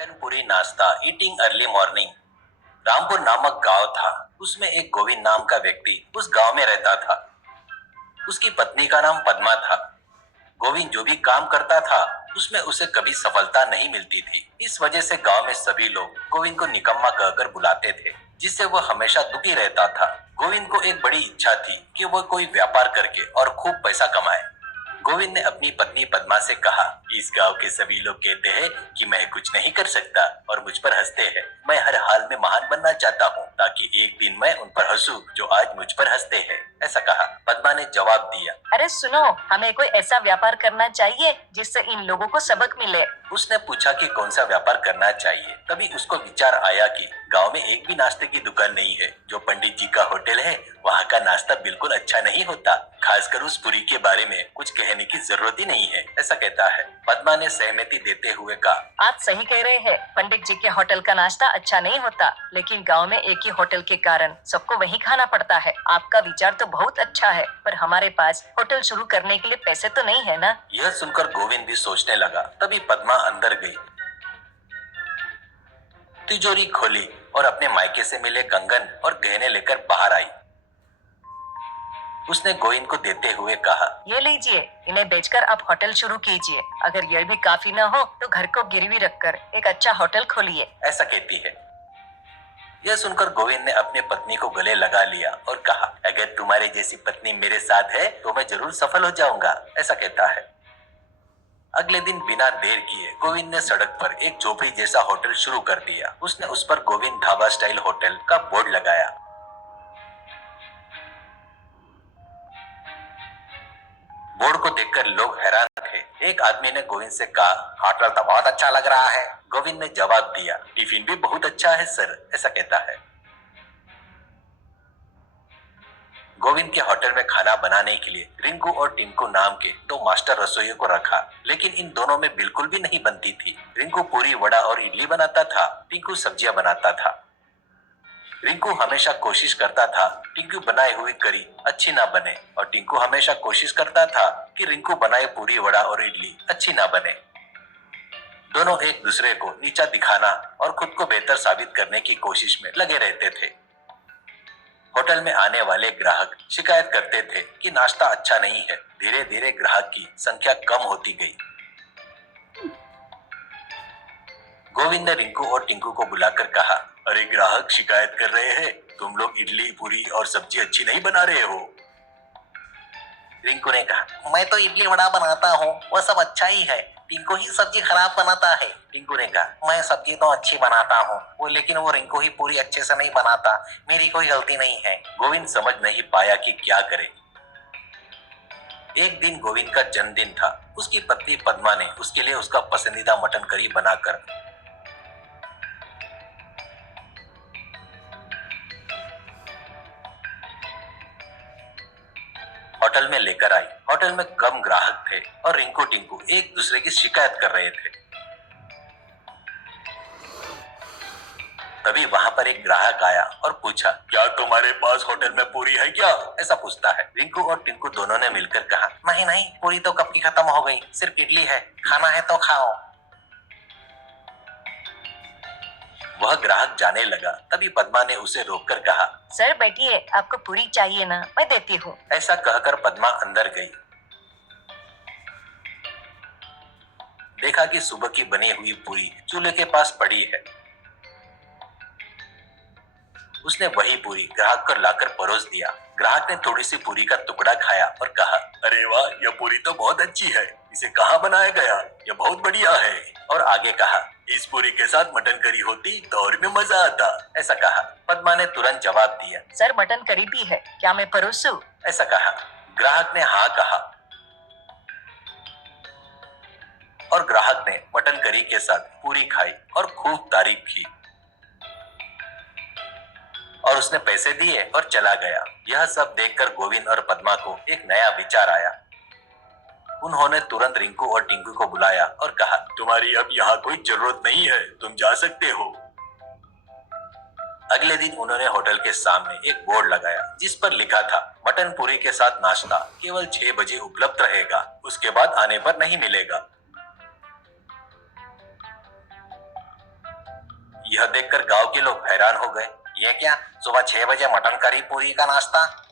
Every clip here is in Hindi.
मटन पूरी नाश्ता ईटिंग अर्ली मॉर्निंग। रामपुर नामक गांव था। उसमें एक गोविंद नाम का व्यक्ति उस गांव में रहता था। उसकी पत्नी का नाम पद्मा था। गोविंद जो भी काम करता था उसमें उसे कभी सफलता नहीं मिलती थी। इस वजह से गांव में सभी लोग गोविंद को निकम्मा कहकर बुलाते थे, जिससे वह हमेशा दुखी रहता था। गोविंद को एक बड़ी इच्छा थी कि वह कोई व्यापार करके और खूब पैसा कमाए। गोविंद ने अपनी पत्नी पद्मा से कहा, इस गांव के सभी लोग कहते हैं कि मैं कुछ नहीं कर सकता और मुझ पर हंसते हैं। मैं हर हाल में महान बनना चाहता हूँ ताकि एक दिन मैं उन पर हंसूं जो आज मुझ पर हंसते हैं। ऐसा कहा। पद्मा ने जवाब दिया, अरे सुनो, हमें कोई ऐसा व्यापार करना चाहिए जिससे इन लोगों को सबक मिले। उसने पूछा कि कौन सा व्यापार करना चाहिए। तभी उसको विचार आया कि गांव में एक भी नाश्ते की दुकान नहीं है। जो पंडित जी का होटल है वहाँ का नाश्ता बिल्कुल अच्छा नहीं होता। खासकर उस पूरी के बारे में कुछ कहने की जरूरत ही नहीं है, ऐसा कहता है। पद्मा ने सहमति देते हुए कहा, आप सही कह रहे हैं। पंडित जी के होटल का नाश्ता अच्छा नहीं होता, लेकिन गांव में एक ही होटल के कारण सबको वही खाना पड़ता है। आपका विचार तो बहुत अच्छा है, पर हमारे पास होटल शुरू करने के लिए पैसे तो नहीं है ना। यह सुनकर गोविंद भी सोचने लगा। तभी पद्मा अंदर गई, तिजोरी खोली और अपने मायके से मिले कंगन और गहने लेकर बाहर आई। उसने गोविंद को देते हुए कहा, ये लीजिए, इन्हें बेचकर आप होटल शुरू कीजिए। अगर यह भी काफी न हो तो घर को गिरवी रखकर एक अच्छा होटल खोलिए। ऐसा कहती है। यह सुनकर गोविंद ने अपनी पत्नी को गले लगा लिया और कहा, अगर तुम्हारी जैसी पत्नी मेरे साथ है तो मैं जरूर सफल हो जाऊंगा। ऐसा कहता है। अगले दिन बिना देर किए गोविंद ने सड़क पर एक झोपड़ी जैसा होटल शुरू कर दिया। उसने उस पर गोविंद ढाबा स्टाइल होटल का बोर्ड लगाया। बोर्ड को देखकर लोग हैरान थे। एक आदमी ने गोविंद से कहा, होटल तो बहुत अच्छा लग रहा है। गोविंद ने जवाब दिया, टिफिन भी बहुत अच्छा है सर। ऐसा कहता है। गोविंद के होटल में खाना बनाने के लिए रिंकू और टिंकू नाम के दो मास्टर रसोइयों को रखा, लेकिन इन दोनों में बिल्कुल भी नहीं बनती थी। रिंकू पूरी वड़ा और इडली बनाता था, टिंकू सब्जियां बनाता था। रिंकू हमेशा कोशिश करता था टिंकू बनाई हुई करी अच्छी ना बने, और टिंकू हमेशा कोशिश करता था कि रिंकू बनाए पूरी वड़ा और इडली अच्छी ना बने। दोनों एक दूसरे को नीचा दिखाना और खुद को बेहतर साबित करने की कोशिश में लगे रहते थे। होटल में आने वाले ग्राहक शिकायत करते थे कि नाश्ता अच्छा नहीं है। धीरे धीरे ग्राहक की संख्या कम होती गई। गोविंद ने रिंकू और टिंकू को बुलाकर कहा, अरे ग्राहक शिकायत कर रहे हैं, तुम लोग इडली पूरी और सब्जी अच्छी नहीं बना रहे हो। रिंकू ने कहा, मैं तो इडली वड़ा बनाता हूँ, वह सब अच्छा ही है। टिंकू ही सब्जी खराब बनाता है। टिंकू ने कहा, मैं सब्जी तो अच्छी बनाता हूँ, लेकिन वो रिंकू ही पूरी अच्छे से नहीं बनाता। मेरी कोई गलती नहीं है। गोविंद समझ नहीं पाया कि क्या करे। एक दिन गोविंद का जन्मदिन था। उसकी पत्नी पद्मा ने उसके लिए उसका पसंदीदा मटन करी बनाकर होटल में लेकर आई। होटल में कम ग्राहक थे और रिंकू टिंकू एक दूसरे की शिकायत कर रहे थे। तभी वहां पर एक ग्राहक आया और पूछा, क्या तुम्हारे पास होटल में पूरी है क्या? ऐसा पूछता है। रिंकू और टिंकू दोनों ने मिलकर कहा, नहीं नहीं, पूरी तो कब की खत्म हो गई, सिर्फ इडली है। खाना है तो खाओ। वह ग्राहक जाने लगा। तभी पद्मा ने उसे रोककर कहा, सर बैठिए, आपको पूरी चाहिए ना, मैं देती हूँ। ऐसा कहकर पद्मा अंदर गई। देखा कि सुबह की बनी हुई पूरी चूल्हे के पास पड़ी है। उसने वही पूरी ग्राहक को लाकर परोस दिया। ग्राहक ने थोड़ी सी पूरी का टुकड़ा खाया और कहा, अरे वाह, यह पूरी तो बहुत अच्छी है। इसे कहाँ बनाया गया? यह बहुत बढ़िया है। और आगे कहा, इस पूरी के साथ मटन करी होती तो और भी मजा आता। ऐसा कहा। पद्मा ने तुरंत जवाब दिया, सर मटन करी भी है, क्या मैं परोसूं? ऐसा कहा। ग्राहक ने हाँ कहा और ग्राहक ने मटन करी के साथ पूरी खाई और खूब तारीफ की और उसने पैसे दिए और चला गया। यह सब देखकर गोविंद और पद्मा को एक नया विचार आया। उन्होंने तुरंत रिंकू और टिंकू को बुलाया और कहा, तुम्हारी अब यहाँ कोई जरूरत नहीं है, तुम जा सकते हो। अगले दिन उन्होंने होटल के सामने एक बोर्ड लगाया जिस पर लिखा था, मटन पूरी के साथ नाश्ता केवल 6 बजे उपलब्ध रहेगा, उसके बाद आने पर नहीं मिलेगा। यह देखकर गांव के लोग हैरान हो गए। ये क्या, सुबह 6 बजे मटन करी पूरी का नाश्ता?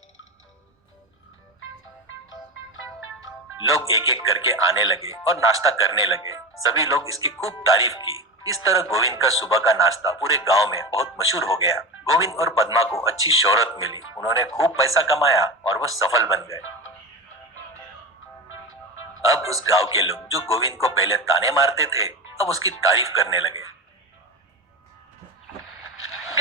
लोग एक एक करके आने लगे और नाश्ता करने लगे। सभी लोग इसकी खूब तारीफ की। इस तरह गोविंद का सुबह का नाश्ता पूरे गांव में बहुत मशहूर हो गया। गोविंद और पद्मा को अच्छी शोहरत मिली, उन्होंने खूब पैसा कमाया और वह सफल बन गए। अब उस गांव के लोग जो गोविंद को पहले ताने मारते थे, अब उसकी तारीफ करने लगे।